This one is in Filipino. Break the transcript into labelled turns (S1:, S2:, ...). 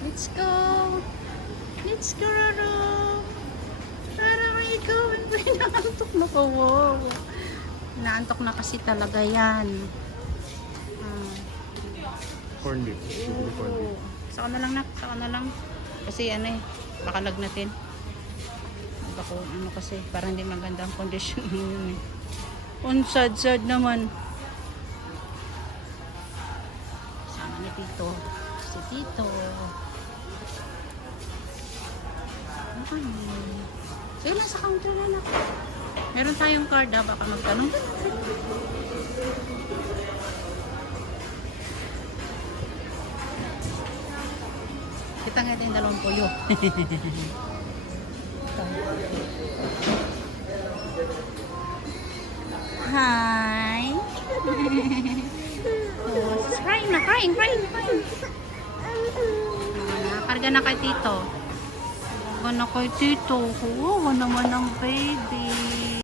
S1: Let's go. Let's go, Roro. Roro, where you going? Naantok na ko. Wow. Naantok na kasi talaga yan. Ah.
S2: Corn beef. Bibili corn beef.
S1: Saka na lang na. Saka na lang. Kasi ano eh. Baka lagnatin. Baka ano kasi. Parang hindi maganda ang condition yun eh. Unsad-sad naman. Sama ni Tito. Si Tito. Ano yun? Sige lang sa counter na lang. Meron tayong card ah. Baka magtanong. Kita nga din dalawang puyo. Hi. oh, crying na, crying, crying, crying. Ah, Karga na kay Tito. Karga na kay Tito. Oo, naman ang baby.